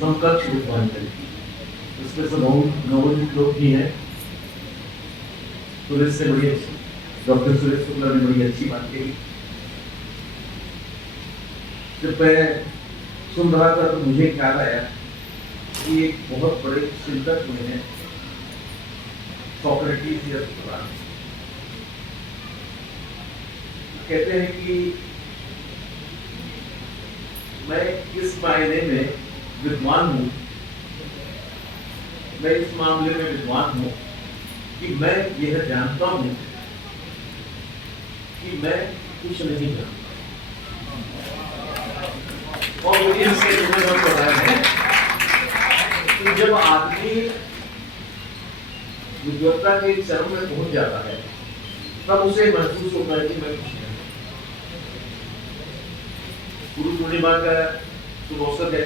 समकक्ष रूपांतरण की। उसमें से नवोदित लोग भी हैं। सुरेश से बड़ी अच्छी, डॉक्टर सुरेश शुक्ला ने बड़ी अच्छी बात कही। जब मैं सुन रहा था तो मुझे ख्याल आया कि एक बहुत बड़े चिंतक हुए हैं सोक्रेटिस या सुकरात। कहते हैं कि मैं इस मायने में विद्वान हूं, मैं इस मामले में विद्वान हूं कि मैं यह जानता हूं कि मैं कुछ नहीं जानता। और इसके है कि जब आदमी विद्वत्ता के चरम में पहुंच जाता है तब उसे महसूस होता है कि मैं कुछ नहीं। गुरु पूर्णिमा का शुभ अवसर है।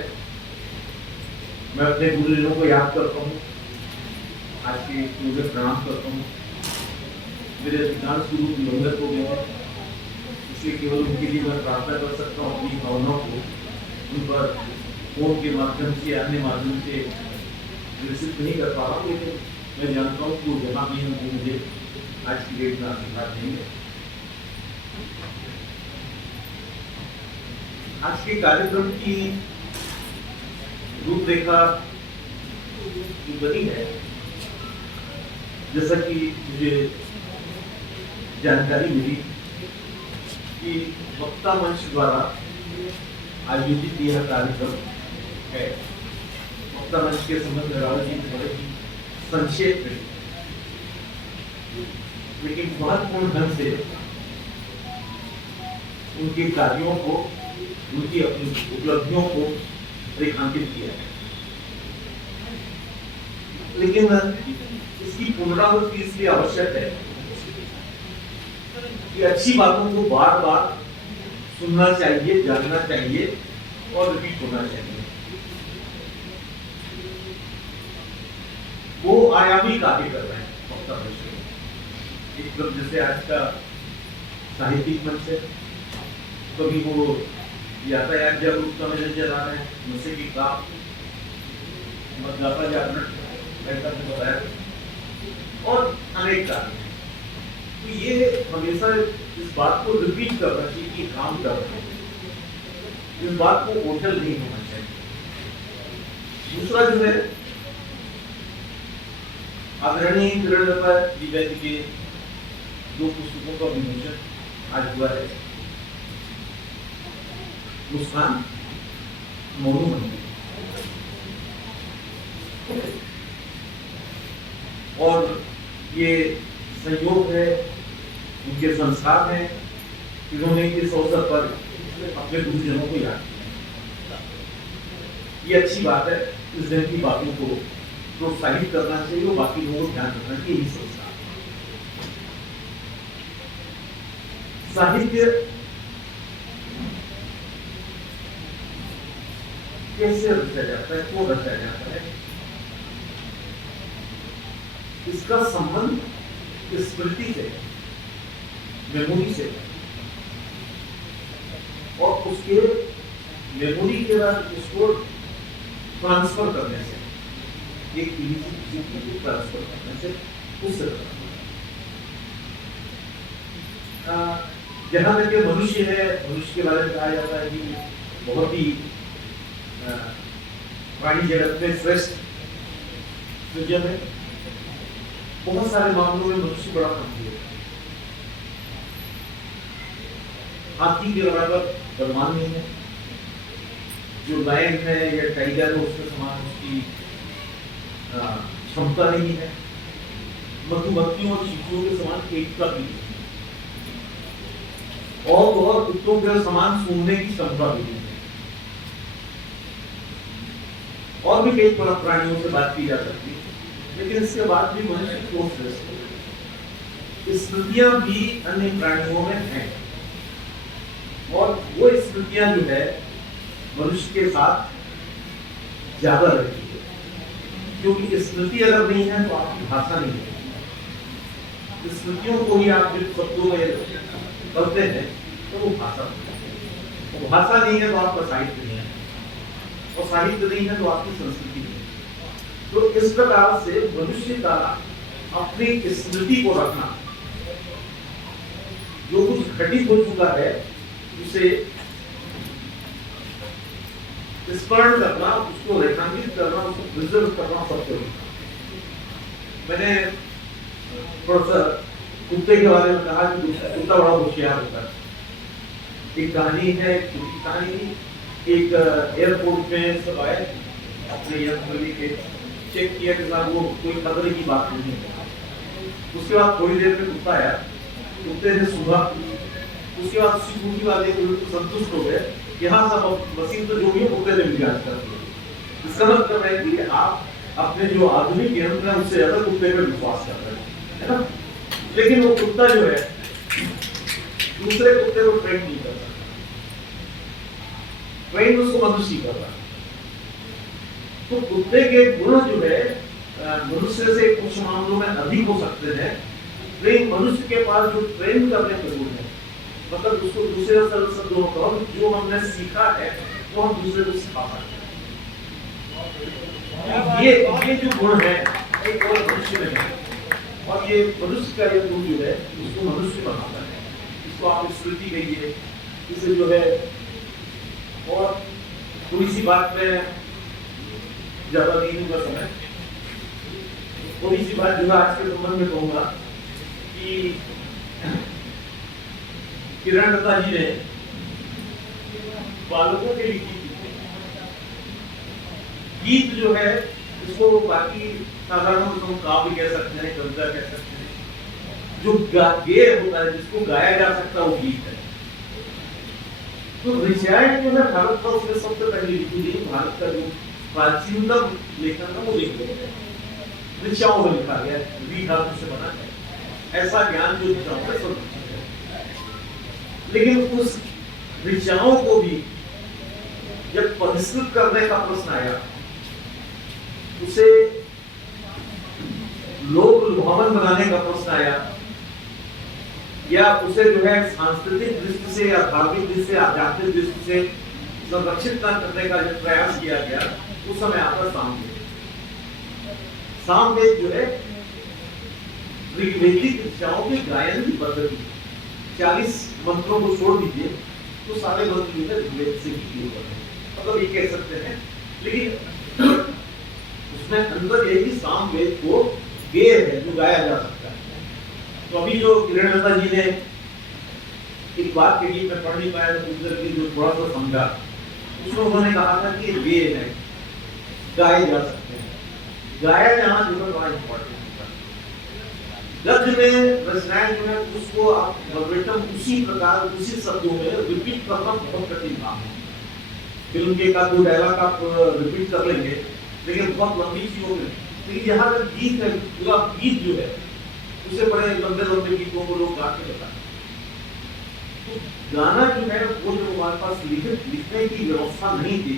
मैं अपने गुरुजनों को याद करता हूँ, आज के मुझे प्रणाम करता हूँ। मेरे अधिकांश गुरु दिवंगत हो गए हैं, इसलिए केवल उनके लिए मैं प्रार्थना कर सकता हूँ। अपनी भावनाओं को उन पर फोन के माध्यम से, अन्य माध्यम से विकसित नहीं कर पा रहा हूँ, लेकिन मैं जानता हूँ कि वो जहाँ भी हैं वो मुझे आज की डेट में आशीर्वाद देंगे। आज के कार्यक्रम की रूपरेखा बनी है, जैसा कि मुझे जानकारी मिली कि वक्ता मंच द्वारा आयोजित यह कार्यक्रम है। वक्ता मंच के संबंध में रावत जी ने बड़े ही संक्षेप में लेकिन महत्वपूर्ण ढंग से उनके कार्यों को, उनकी अपनी उपलब्धियों को रेखांकित किया है। लेकिन इसकी पुनरावृत्ति इसलिए आवश्यक है कि अच्छी बातों को बार बार सुनना चाहिए, जानना चाहिए और रिपीट होना चाहिए। वो आयामी कार्य कर रहे हैं वक्ता मंच में। एक तरफ जैसे आज का साहित्यिक मंच है, कभी वो यातायात जागरूकता में नजर आ रहे हैं, नशे की काम, मतदाता जागरण ऐसा भी बताया, और अनेक कार्य। तो ये हमेशा इस बात को रिपीट करना चाहिए कि काम कर रहे हैं, इस बात को ओझल नहीं होना चाहिए। दूसरा जो है, आदरणीय किरणलता द्विवेदी के 2 पुस्तकों का विमोचन आज हुआ है। मुस्कान, मोनू मंदिर, और ये संयोग है, उनके संस्कार हैं, इन्होंने इस अवसर पर अपने गुरुजनों को याद किया। ये अच्छी बात है। इस दिन की बातों को प्रोत्साहित करना चाहिए और बाकी लोगों को ध्यान रखना चाहिए। यही संस्कार साहित्य कैसे रचा जाता है, क्यों रचा जाता है, इसका संबंध स्मृति से, मेमोरी से, और उसके मेमोरी के बाद उसको ट्रांसफर करने से, एक पीढ़ी से दूसरी पीढ़ी को ट्रांसफर करने से, उससे जहां तक मनुष्य है, मनुष्य के बारे में कहा जाता है कि बहुत ही प्राणी जगत में श्रेष्ठ सृजन है। बहुत सारे मामलों में मनुष्य बड़ा कमजोर है। हाथी के बराबर बलवान नहीं है, जो लायन है या टाइगर है उसके समान उसकी क्षमता नहीं है। मधुमक्खियों और चींटियों के समान एकता भी नहीं है, और कुत्तों के समान सूंघने की क्षमता भी नहीं है। और भी कई प्राणियों से बात की जा सकती है, लेकिन इसके बाद भी मनुष्य क्यों श्रेष्ठ है? स्मृतियां भी अन्य प्राणियों में हैं, और वो स्मृतियां जो है मनुष्य के साथ ज्यादा रहती है, क्योंकि स्मृति अगर नहीं है तो आपकी भाषा नहीं है। स्मृतियों को ही आप जब शब्दों में करते हैं तो वो भाषा नहीं है, तो आपका साहित्य नहीं है। और साहित्य नहीं है तो आपकी संस्कृति नहीं है। तो इस प्रकार से मनुष्य का अपनी स्मृति को रखना, जो कुछ घटित हो चुका है उसे स्मरण करना, उसको रेखांकित करना, उसको प्रिजर्व करना सब जरूरी। मैंने प्रोफेसर कुत्ते के बारे में कहा कि कुत्ता बड़ा होशियार होता है। एक कहानी है, एक छोटी कहानी। एक एयरपोर्ट में सब आए अपने एयरपोर्ट के, चेक किया कि वो कोई खतरे की बात नहीं है। उसके बाद थोड़ी देर में कुत्ता आया, कुत्ते ने सुबह, उसके बाद सिक्योरिटी वाले संतुष्ट हो गए, यहाँ सब मशीन तो जो भी है कुत्ते ने भी जांच कर दी। इसका मतलब है कि आप अपने जो आधुनिक यंत्र है उससे ज्यादा कुत्ते पे विश्वास कर रहे हैं, है ना। लेकिन वो कुत्ता जो है दूसरे कुत्ते को ट्रेन नहीं कर सकता, ट्रेन उसको मनुष्य कर रहा है। तो कुत्ते के गुण जो है मनुष्य से कुछ मामलों में अधिक हो सकते हैं, लेकिन मनुष्य के पास जो ट्रेन करने के गुण है, मतलब उसको दूसरे शब्दों में कहो, जो हमने सीखा है वो हम दूसरे को सिखा सकते हैं। ये जो गुण है एक और मनुष्य में है, और ये मनुष्य का ये गुण जो है उसको मनुष्य बनाता है। इसको आप स्मृति कहिए, इसे जो है। और थोड़ी सी बात में ज्यादा नहीं होगा समय, थोड़ी सी बात जो आज के संबंध में कहूंगा कि किरण दत्ता जी ने बालकों के लिए गीत जो है इसको बाकी साधारण हम काव्य कह सकते हैं, कविता कह सकते हैं। जो गेय होता है, जिसको गाया जा सकता है, वो गीत है। तो ऋचाएं जो है भारत का उसने सबसे पहले लिखी गई, भारत का जो प्राचीनतम लेखन था वो लिखा गया ऋचाओं में लिखा गया, वी धातु से बना है। ऐसा ज्ञान जो ऋचाओं में सब, लेकिन उस ऋचाओं को भी जब परिष्कृत करने का प्रश्न आया, उसे लोक लुभावन बनाने का प्रश्न आया, या उसे जो है सांस्कृतिक दृष्टि से या धार्मिक दृष्टि से, आध्यात्मिक दृष्टि से संरक्षित करने का जब प्रयास किया गया, उस समय आता सामवेद। सामवेद जो है ऋग्वेदिक ऋचाओं के गायन की पद्धति, 40 मंत्रों को छोड़ दीजिए तो सारे मंत्र जो है ऋग्वेद से ही शुरू करते हैं, मतलब ये कह सकते हैं। लेकिन उसमें अंदर यही सामवेद को गेय है जो गाया जा सकता है। तो अभी जो किरण दत्ता जी ने एक बात कही, मैं पढ़ नहीं पाया तो जो थोड़ा सा समझा, उसमें उन्होंने कहा था कि गेय है, गाए जा सकते हैं। गाया जाना जो है बड़ा इंपॉर्टेंट होता है। गद्य में रचनाएं जो है उसको आप वर्बेटम उसी प्रकार उसी शब्दों में रिपीट करना बहुत कठिन काम है। फिल्म के का दो डायलॉग आप रिपीट कर लेंगे, लेकिन बहुत लंबी चीज होगी। लेकिन यहाँ पर गीत है, पूरा गीत जो है उसे बड़े लंबे लंबे गीतों को लोग गा के बताते हैं। तो गाना जो है वो जो हमारे पास लिखने की व्यवस्था नहीं थी,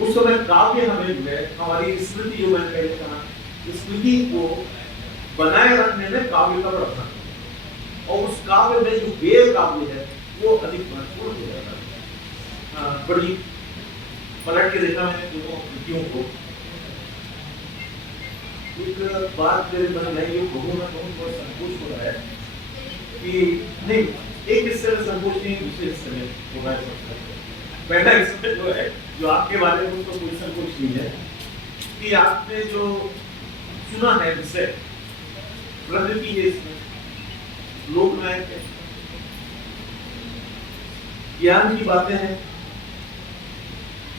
उस समय काव्य हमें जो है हमारी स्मृति, जो मैंने पहले कहा, स्मृति को बनाए रखने में काव्य का बड़ा, और उस काव्य में जो गेय काव्य है वो अधिक महत्वपूर्ण हो जाता है। बड़ी पलट के देखा मैंने दोनों कृतियों को। एक बात मेरे मन में ये कहूँ मैं बहुत संकोच हो रहा है कि नहीं, एक हिस्से में संकोच नहीं, दूसरे हिस्से में हो रहा है। पहला हिस्सा जो है, जो आपके बारे में तो कोई संकोच नहीं है कि आपने जो चुना है विषय, प्रकृति है, इसमें लोक नायक है, ज्ञान की बातें हैं,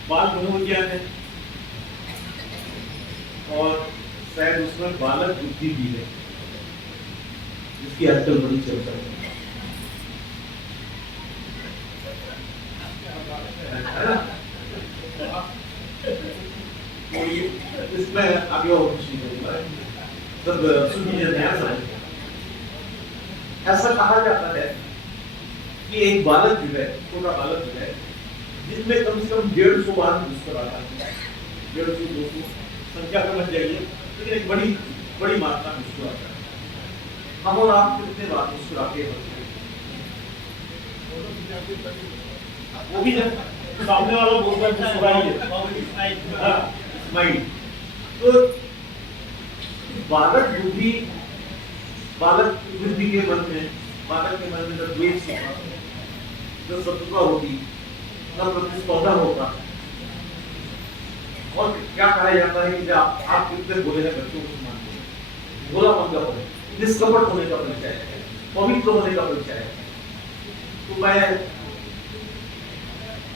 बाल मनोविज्ञान है, और शायद उसमें बालक बुद्धि भी है, जिसकी आजकल बड़ी चर्चा है ना। इसमें आगे और कुछ नहीं करूंगा, सब सुनिए ध्यान से। ऐसा कहा जाता है कि एक बालक जो है, छोटा बालक जो है, जिसमें कम से कम 150 बार मुस्कुराता है, 150-200 संख्या समझ जाइए, लेकिन एक बड़ी मात्रा में मुस्कुराता है। हम और आप कितने बार मुस्कुराते हैं? वो भी सामने वाला बोलता है मुस्कुराइए, हाँ स्माइल। तो बालक बुद्धि, बालक बुद्धि के मन में, बालक के मन में जब द्वेष होगा, जब शत्रुता होगी, न प्रतिस्पर्धा होगा, और क्या कहा जाता है कि जब आप कितने बोले हैं बच्चों को मानते हैं, भोलापन का परिचय, निष्कपट होने का परिचय है, पवित्र होने का परिचय है। तो मैं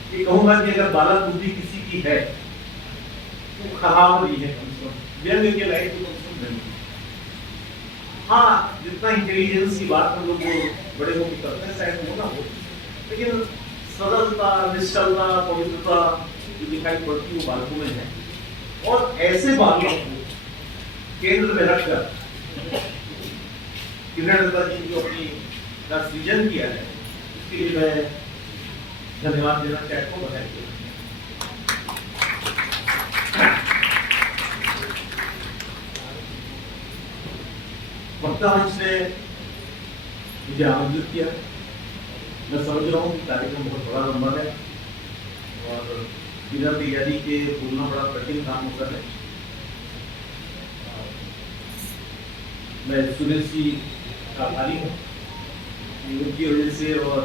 ये कहूंगा कि अगर बालक बुद्धि किसी की है तो खराब नहीं है, कम से कम व्यंग के लायक तो कम से कम नहीं। हाँ, जितना इंटेलिजेंस की बात हम लोग बड़े होकर करते हैं शायद वो ना हो, लेकिन सरलता, निश्चलता, पवित्रता जो दिखाई पड़ती है वो बालकों में है। और ऐसे बालकों को केंद्र में रखकर किरणदत्ता जी जो अपनी का सृजन किया है, उसके लिए मैं धन्यवाद देना चाहता हूँ, बधाई देना। वक्ता मंच ने मुझे आमंत्रित किया। मैं समझ रहा हूँ कि कार्यक्रम बहुत बड़ा लंबा है और बिना तैयारी के बोलना बड़ा कठिन काम होता है। मैं सुनील जी का आभारी हूँ, उनकी वजह से और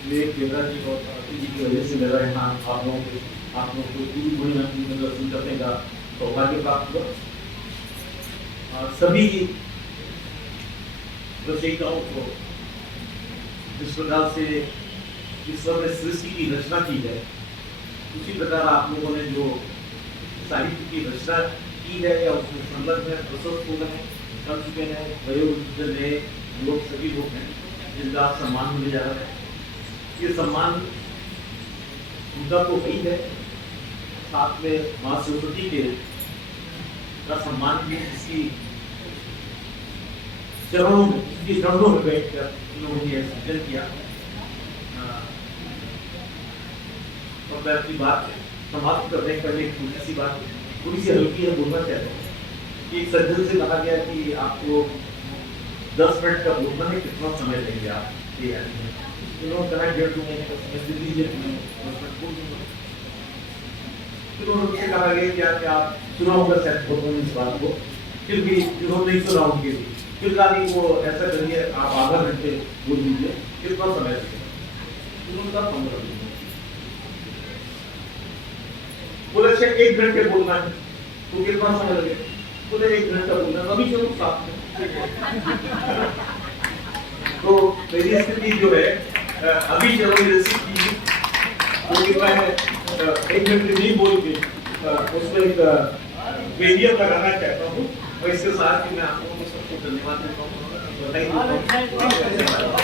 विवेक देवरा जी और जी की वजह से मेरा यहाँ आप लोगों को पूरी बुरी में दर्शन करने का सौभाग्य प्राप्त हुआ। सभी रचयिताओं को जिस प्रकार से ईश्वर ने सृष्टि की रचना की है, उसी प्रकार आप लोगों ने जो साहित्य की रचना की है या उसमें संलग्न है, प्रशस्त हो गए, कर चुके हैं, वयोवृद्ध नए लोग सभी लोग हैं जिनका आप सम्मान मिले जा रहा है। ये सम्मान उनका तो वही है, साथ में माँ सरस्वती के का सम्मान भी इसकी चरणों में, इसकी चरणों में बैठकर उन्होंने यह सृजन किया। और मैं अपनी बात समाप्त करने के पहले एक सी बात थोड़ी सी हल्की है बोलना चाहता हूँ कि एक सज्जन से कहा गया कि आपको 10 मिनट का बोलना है, कितना समय लेंगे आप तैयारी में? उन्होंने कहा 1.5 महीने का समय दे दीजिए, 10 मिनट बोल दूंगा। फिर उन्होंने कहा गया क्या क्या आप सुना होगा शायद बहुत इस बात को, फिर भी जिन्होंने नहीं सुना उनके लिए फिर कहा कि वो ऐसा करिए आप आधा घंटे बोल दीजिए, कितना समय लगेगा? उन्होंने कहा 15 मिनट। बोले अच्छा 1 घंटे बोलना है तो कितना समय लगेगा? बोले 1 घंटा बोलना, अभी चलो साथ में। तो मेरी स्थिति जो है अभी चलो मेरी स्थिति क्योंकि मैं 1 घंटे नहीं बोल के उसमें एक वेदिया लगाना चाहता हूँ और इसके साथ ही मैं आप लोगों को सबको धन्यवाद देता हूँ, बधाई देता हूँ।